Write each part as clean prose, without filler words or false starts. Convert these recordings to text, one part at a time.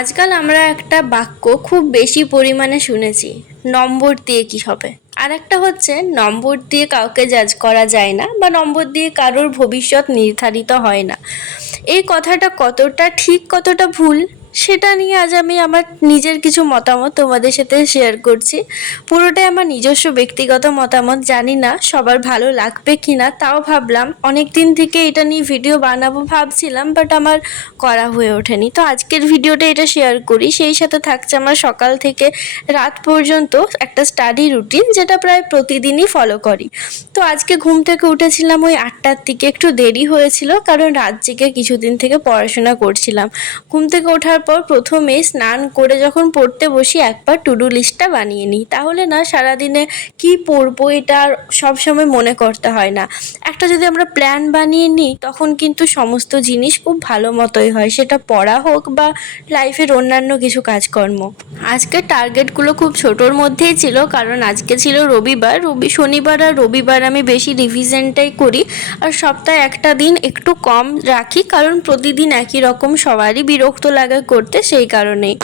আজকাল আমরা একটা বাক্য খুব বেশি পরিমাণে শুনেছি, নম্বর দিয়ে কি হবে। আর একটা হচ্ছে নম্বর দিয়ে কাউকে জাজ করা যায় না বা নম্বর দিয়ে কারোর ভবিষ্যৎ নির্ধারিত হয় না। এই কথাটা কতটা ঠিক কতটা ভুল সেটা নিয়ে আজ আমি আমার নিজের কিছু মতামত তোমাদের সাথে শেয়ার করছি। পুরোটাই আমার নিজস্ব ব্যক্তিগত মতামত, জানি না সবার ভালো লাগবে কি না, তাও ভাবলাম অনেক দিন থেকে এটা নিয়ে ভিডিও বানাবো ভাবছিলাম, বাট আমার করা হয়ে ওঠেনি। তো আজকের ভিডিওটা এটা শেয়ার করি। সেই সাথে থাকছে আমার সকাল থেকে রাত পর্যন্ত একটা স্টাডি রুটিন, যেটা প্রায় প্রতিদিনই ফলো করি। তো আজকে ঘুম থেকে উঠেছিলাম ওই 8টার দিকে, একটু দেরি হয়েছিল কারণ রাত জেগে কিছুদিন থেকে পড়াশোনা করছিলাম। ঘুম থেকে ওঠার পর প্রথমে স্নান করে যখন পড়তে বসি একবার টু ডু লিস্টটা বানিয়ে নিই, তাহলে না সারাদিনে কি পড়বো এটা আর সবসময় মনে করতে হয় না। একটা যদি আমরা প্ল্যান বানিয়ে নিই তখন কিন্তু সমস্ত জিনিস খুব ভালো মতোই হয়, সেটা পড়া হোক বা লাইফের অন্যান্য কিছু কাজকর্ম। আজকের টার্গেটগুলো খুব ছোটোর মধ্যেই ছিল, কারণ আজকে ছিল রবিবার। শনিবার আর রবিবার আমি বেশি রিভিশনটাই করি, আর সপ্তাহে একটা দিন একটু কম রাখি, কারণ প্রতিদিন একই রকম সবারই বিরক্ত লাগে করতে, সেই কারণেই।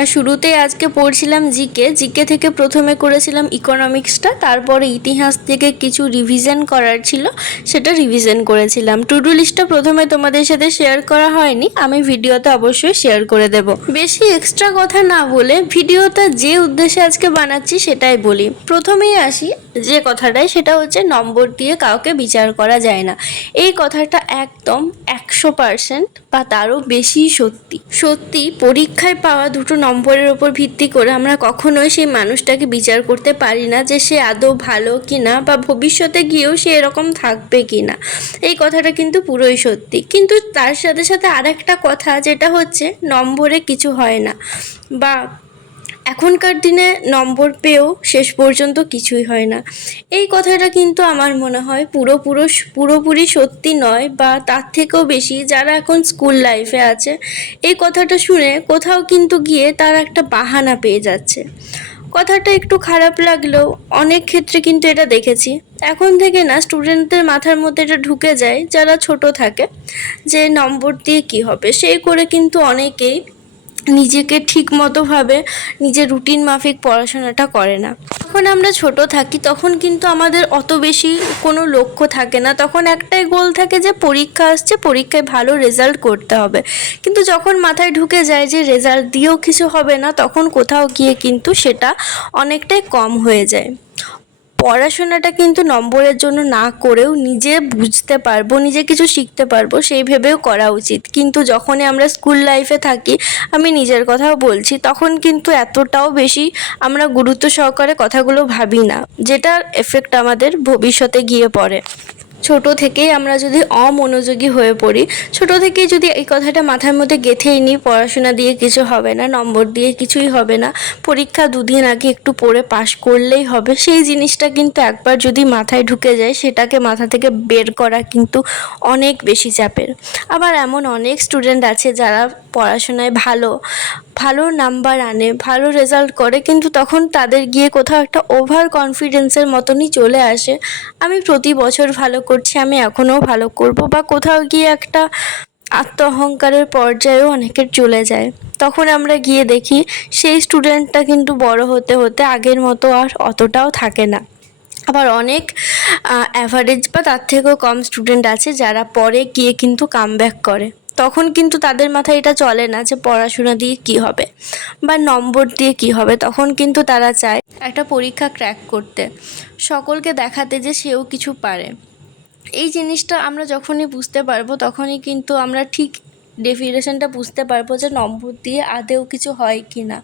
আর শুরুতেই আজকে পড়ছিলাম জিকে থেকে প্রথমে করেছিলাম ইকোনমিক্সটা, তারপরে ইতিহাস থেকে কিছু রিভিশন করার ছিল সেটা রিভিশন করেছিলাম। টু ডু লিস্টটা প্রথমে তোমাদের সাথে শেয়ার করা হয়নি, আমি ভিডিওতে অবশ্যই শেয়ার করে দেব। বেশি এক্সট্রা কথা না বলে ভিডিওটা যে উদ্দেশ্যে আজকে বানাচ্ছি সেটাই বলি। প্রথমেই আসি যে কথাটাই, সেটা হচ্ছে নম্বর দিয়ে কাউকে বিচার করা যায় না। এই কথাটা একদম 100% বা তারও বেশি সত্যি। পরীক্ষায় পাওয়া দুটো নম্বরের ওপর ভিত্তি করে আমরা কখনোই সেই মানুষটাকে বিচার করতে পারি না যে সে আদৌ ভালো কি না, বা ভবিষ্যতে গিয়েও সে এরকম থাকবে কি না। এই কথাটা কিন্তু পুরোই সত্যি, কিন্তু তার সাথে সাথে আরেকটা কথা, যেটা হচ্ছে নম্বরে কিছু হয় না, বা এখনকার দিনে নম্বর পেয়েও শেষ পর্যন্ত কিছুই হয় না। এই কথাটা কিন্তু আমার মনে হয় পুরোপুরি সত্যি নয়, বা তার থেকেও বেশি যারা এখন স্কুল লাইফে আছে এই কথাটা শুনে কোথাও কিন্তু গিয়ে তারা একটা বাহানা পেয়ে যাচ্ছে। কথাটা একটু খারাপ লাগলেও অনেক ক্ষেত্রে কিন্তু এটা দেখেছি। এখন থেকে না স্টুডেন্টদের মাথার মধ্যে এটা ঢুকে যায় যারা ছোট থাকে, যে নম্বর দিয়ে কি হবে, সেই করে কিন্তু অনেকেই নিজেকে ঠিক মতোভাবে নিজের রুটিন মাফিক পড়াশোনাটা করে না। যখন আমরা ছোট থাকি তখন কিন্তু আমাদের অত বেশি কোনো লক্ষ্য থাকে না, তখন একটাই গোল থাকে যে পরীক্ষা আসছে, পরীক্ষায় ভালো রেজাল্ট করতে হবে। কিন্তু যখন মাথায় ঢুকে যায় যে রেজাল্ট দিয়েও কিছু হবে না, তখন কোথাও গিয়ে কিন্তু সেটা অনেকটাই কম হয়ে যায়। পড়াশোনাটা কিন্তু নম্বরের জন্য না করেও নিজে বুঝতে পারবো, নিজে কিছু শিখতে পারবো সেই ভেবেও করা উচিত। কিন্তু যখনই আমরা স্কুল লাইফে থাকি, আমি নিজের কথাও বলছি, তখন কিন্তু এতটাও বেশি আমরা গুরুত্ব সহকারে কথাগুলো ভাবি না, যেটার এফেক্ট আমাদের ভবিষ্যতে গিয়ে পড়ে। ছোট থেকেই আমরা যদি অমনোযোগী হয়ে পড়ি, ছোট থেকেই যদি এই কথাটা মাথার মধ্যে গেঁথেই নিই পড়াশোনা দিয়ে কিছু হবে না, নম্বর দিয়ে কিছুই হবে না, পরীক্ষা দুদিন আগে একটু পড়ে পাশ করলেই হবে, সেই জিনিসটা কিন্তু একবার যদি মাথায় ঢুকে যায় সেটাকে মাথা থেকে বের করা কিন্তু অনেক বেশি চাপের। আবার এমন অনেক স্টুডেন্ট আছে যারা পড়াশোনায় ভালো নাম্বার আনে, ভালো রেজাল্ট করে, কিন্তু তখন তাদের গিয়ে কোথাও একটা ওভার কনফিডেন্সের মতনই চলে আসে, আমি প্রতি বছর ভালো করছি, আমি এখনও ভালো করব, বা কোথাও গিয়ে একটা আত্ম অহংকারের পর্যায়েও অনেকের চলে যায়। তখন আমরা গিয়ে দেখি সেই স্টুডেন্টটা কিন্তু বড় হতে হতে আগের মতো আর অতটাও থাকে না। আবার অনেক অ্যাভারেজ বা তার থেকেও কম স্টুডেন্ট আছে যারা পরে গিয়ে কিন্তু কামব্যাক করে। তখন কিন্তু তাদের মাথায় এটা চলে না যে পড়াশোনা দিয়ে কি হবে বা নম্বর দিয়ে কি হবে, তখন কিন্তু তারা চায় একটা পরীক্ষা ক্র্যাক করতে, সকলকে দেখাতে যে সেও কিছু পারে। এই জিনিসটা আমরা যখনই বুঝতে পারবো তখনই কিন্তু আমরা ঠিক ডেফিনেশনটা বুঝতে পারবো যে নম্বর দিয়ে আদৌ কিছু হয় কি না।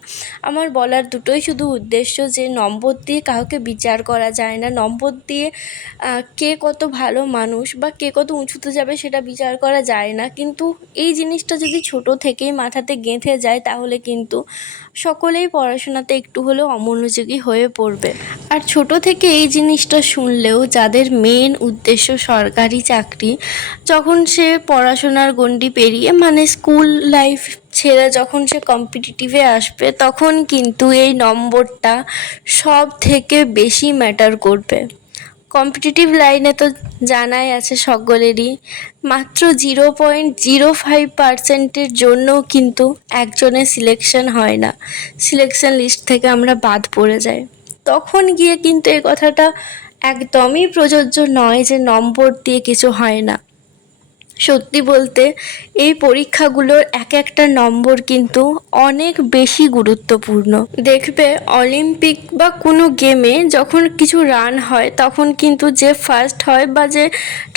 আমার বলার দুটোই শুধু উদ্দেশ্য, যে নম্বর দিয়ে কাউকে বিচার করা যায় না, নম্বর দিয়ে কে কত ভালো মানুষ বা কে কত উঁচুতে যাবে সেটা বিচার করা যায় না। কিন্তু এই জিনিসটা যদি ছোট থেকেই মাথাতে গেঁথে যায় তাহলে কিন্তু সকলেই পড়াশোনাতে একটু হলেও অমনোযোগী হয়ে পড়বে। আর ছোট থেকে এই জিনিসটা শুনলেও যাদের মেন উদ্দেশ্য সরকারি চাকরি, যখন সে পড়াশোনার গণ্ডি পেরিয়ে মানে স্কুল লাইফ ছেড়ে যখন সে কম্পিটিটিভে আসবে, তখন কিন্তু এই নম্বরটা সব থেকে বেশি ম্যাটার করবে। কম্পিটিটিভ লাইনে তো জানাই আছে সকলেরই, মাত্র 0.05%-এর জন্যও কিন্তু একজনের সিলেকশন হয় না, সিলেকশন লিস্ট থেকে আমরা বাদ পড়ে যাই। তখন গিয়ে কিন্তু এই কথাটা একদমই প্রযোজ্য নয় যে নম্বর দিয়ে কিছু হয় না। সত্যি বলতে এই পরীক্ষাগুলোর এক একটা নম্বর কিন্তু অনেক বেশি গুরুত্বপূর্ণ। দেখবে অলিম্পিক বা কোনো গেমে যখন কিছু রান হয় তখন কিন্তু যে ফার্স্ট হয় বা যে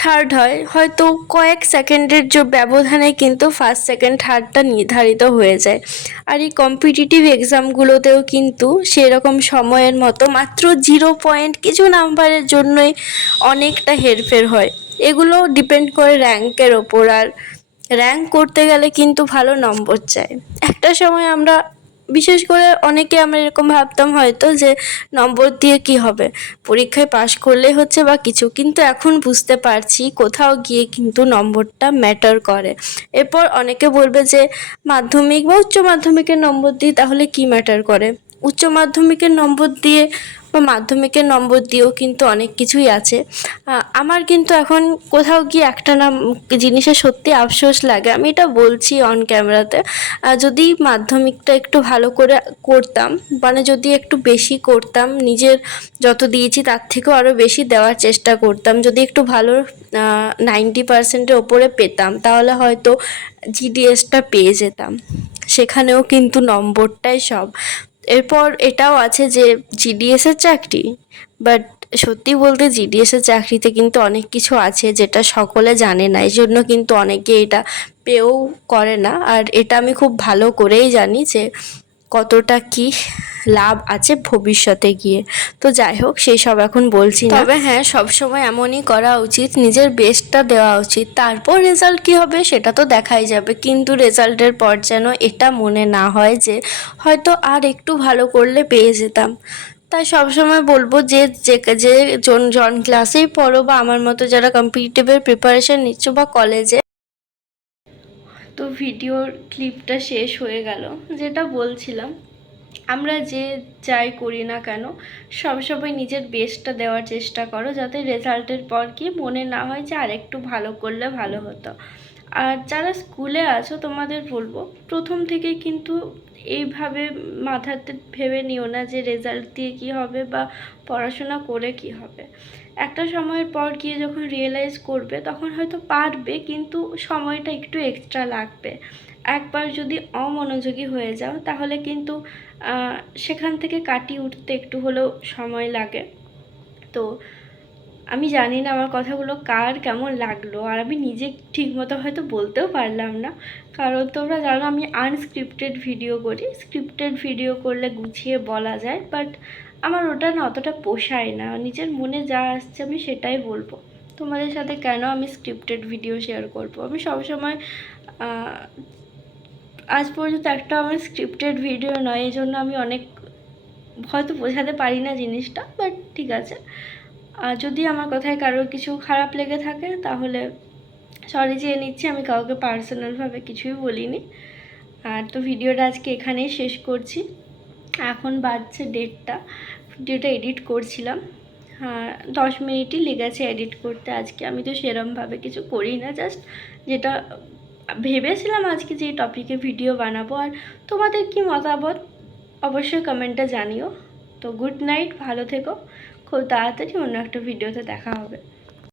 থার্ড হয়, হয়তো কয়েক সেকেন্ডের যে ব্যবধানে কিন্তু ফার্স্ট সেকেন্ড থার্ডটা নির্ধারিত হয়ে যায়। আর এই কম্পিটিটিভ এক্সামগুলোতেও কিন্তু সেরকম সময়ের মতো মাত্র 0 কিছু নাম্বারের জন্যই অনেকটা হেরফের হয়। এগুলো ডিপেন্ড করে র্যাঙ্কের ওপর, আর র্যাঙ্ক করতে গেলে কিন্তু ভালো নম্বর চাই। একটা সময় আমরা বিশেষ করে অনেকে আমরা এরকম ভাবতাম হয়তো যে নম্বর দিয়ে কি হবে, পরীক্ষায় পাশ করলেই হচ্ছে বা কিছু, কিন্তু এখন বুঝতে পারছি কোথাও গিয়ে কিন্তু নম্বরটা ম্যাটার করে। এরপর অনেকে বলবে যে মাধ্যমিক বা উচ্চ মাধ্যমিকের নম্বর দিয়ে তাহলে কি ম্যাটার করে, উচ্চ মাধ্যমিকের নম্বর দিয়ে বা মাধ্যমিকের নম্বর দিয়েও কিন্তু অনেক কিছুই আছে। আমার কিন্তু এখন কোথাও গিয়ে একটা জিনিসের সত্যি আফসোস লাগে, আমি এটা বলছি অন ক্যামেরাতে, যদি মাধ্যমিকটা একটু ভালো করে করতাম, মানে যদি একটু বেশি করতাম, নিজের যত দিয়েছি তার থেকেও আরও বেশি দেওয়ার চেষ্টা করতাম, যদি একটু ভালো 90%-এর ওপরে পেতাম, তাহলে হয়তো জিডিএসটা পেয়ে যেতাম। সেখানেও কিন্তু নম্বরটাই সব। এরপর এটাও আছে যে জিডিএসের চাকরি, বাট সত্যি বলতে জিডিএসের চাকরিতে কিন্তু অনেক কিছু আছে যেটা সকলে জানে না, এই জন্য কিন্তু অনেকে এটা পেয়েও করে না। আর এটা আমি খুব ভালো করেই জানি যে কতটা কি লাভ আছে ভবিষ্যতে গিয়ে। তো যাই হোক, সেই সব এখন বলছি না, তবে হ্যাঁ সবসময় এমনই করা উচিত, নিজের বেস্টটা দেওয়া উচিত। তারপর রেজাল্ট কী হবে সেটা তো দেখাই যাবে, কিন্তু রেজাল্টের পর যেন এটা মনে না হয় যে হয়তো আর একটু ভালো করলে পেয়ে যেতাম। তাই সবসময় বলবো যে যে জন ক্লাসেই পড়ো বা আমার মতো যারা কম্পিটিটিভের প্রিপারেশন নিচ্ছ বা কলেজে। তো ভিডিওর ক্লিপটা শেষ হয়ে গেল, যেটা বলছিলাম, আমরা যে যাই করি না কেন সবসময় নিজের বেস্টটা দেওয়ার চেষ্টা করো, যাতে রেজাল্টের পর কি মনে না হয় যে আরেকটু ভালো করলে ভালো হতো। আর যারা স্কুলে আছো তোমাদের বলবো, প্রথম থেকেই কিন্তু এইভাবে মাথাতে ভেবে নিও না যে রেজাল্ট দিয়ে কি হবে বা পড়াশোনা করে কি হবে। একটা সময়ের পর গিয়ে যখন রিয়েলাইজ করবে তখন হয়তো পারবে, কিন্তু সময়টা একটু এক্সট্রা লাগবে। একবার যদি অমনোযোগী হয়ে যাও তাহলে কিন্তু সেখান থেকে কাটিয়ে উঠতে একটু হলেও সময় লাগে। তো আমি জানি না আমার কথাগুলো কার কেমন লাগলো, আর আমি নিজে ঠিকমতো হয়তো বলতেও পারলাম না, কারণ তোমরা জানো আমি আনস্ক্রিপ্টেড ভিডিও করি। স্ক্রিপ্টেড ভিডিও করলে গুছিয়ে বলা যায়, বাট আমার ওটা না অতটা পোষায় না, নিজের মনে যা আসছে আমি সেটাই বলবো। তোমাদের সাথে কেন আমি স্ক্রিপ্টেড ভিডিও শেয়ার করব? আমি সবসময় আজ পর্যন্ত একটা আমার স্ক্রিপ্টেড ভিডিও নয়, এই জন্য আমি অনেক হয়তো বোঝাতে পারি না জিনিসটা, বাট ঠিক আছে। আর যদি আমার কথায় কারোর কিছু খারাপ লেগে থাকে তাহলে সরি চেয়ে নিচ্ছি, আমি কাউকে পার্সোনালভাবে কিছুই বলিনি। আর তো ভিডিওটা আজকে এখানেই শেষ করছি। এখন বাজছে 1:30, ভিডিওটা এডিট করছিলাম। 10 মিনিটই লেগেছে এডিট করতে আজকে। আমি তো সেরমভাবে কিছু করি না, জাস্ট যেটা ভেবেছিলাম আজকে যে টপিকে ভিডিও বানাবো। আর তোমাদের কি মতামত অবশ্যই কমেন্টে জানিও। তো গুড নাইট, ভালো থেকো, খুব তাড়াতাড়ি অন্য একটা ভিডিওতে দেখা হবে।